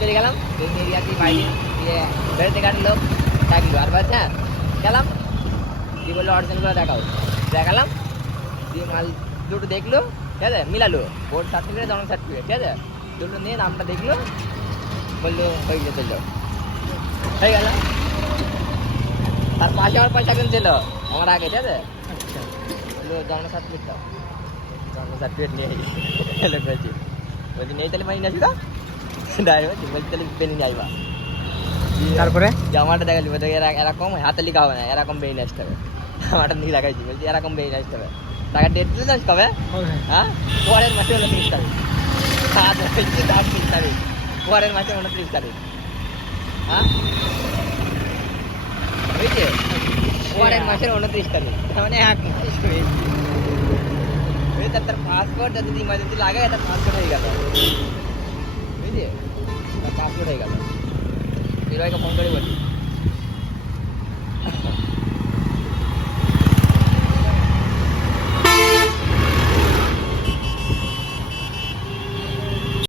চলে গেলাম। বেরিয়ে এরিয়া দিয়ে বাইরে দিয়ে বেরোতে কাটলো, ডাকলো, আর বাস হ্যাঁ গেলাম। দিয়ে বলল অরিজিনালগুলো দেখাও। দেখালাম, দিয়ে মাল দুটো দেখল, ঠিক আছে, মিলালো। বোর্ড সার্টিফিকেট জন্ম সার্টিফিকেট ঠিক আছে? দুটো নিয়ে নামটা দেখল, বলল, হয়ে যেতে হয়ে গেল। তার পাশে আমার পয়সা একজন ছিল, আমার আগে, ঠিক আছে? বলল জন্ম সার্টিফিকেট দাও। জন্ম সার্টিফিকেট নিয়ে এলো, বলছি নেই তাহলে মাইনে আসবি ড্রাইভার বলছি তাহলে পেনি নিয়ে আসবা তারপরে জামাটা দেখালি বলতে এরা- এরকম হাতে লিখা হবে না এরকম বেরিয়ে আসতে হবে জামাটা নিয়ে দেখাইছি বলছি এরকম বেরিয়ে আসতে হবে টাকা ডেট দিতে জানিস কবে কবে? হ্যাঁ পরের মাসে উনত্রিশ তারিখ সাত বলছি সাত তিরিশ তারিখ পরের মাসে উনত্রিশ তারিখ হ্যাঁ বুঝছে পরের মাসের উনত্রিশ তারিখ তার মানে এক মাস হয়েছে। বুঝলি তার তার পাসপোর্ট যদি ইমার্জেন্সি লাগে তার পাসপোর্ট হয়ে গেল થઈ ગયા પેલો ફોન કર્યો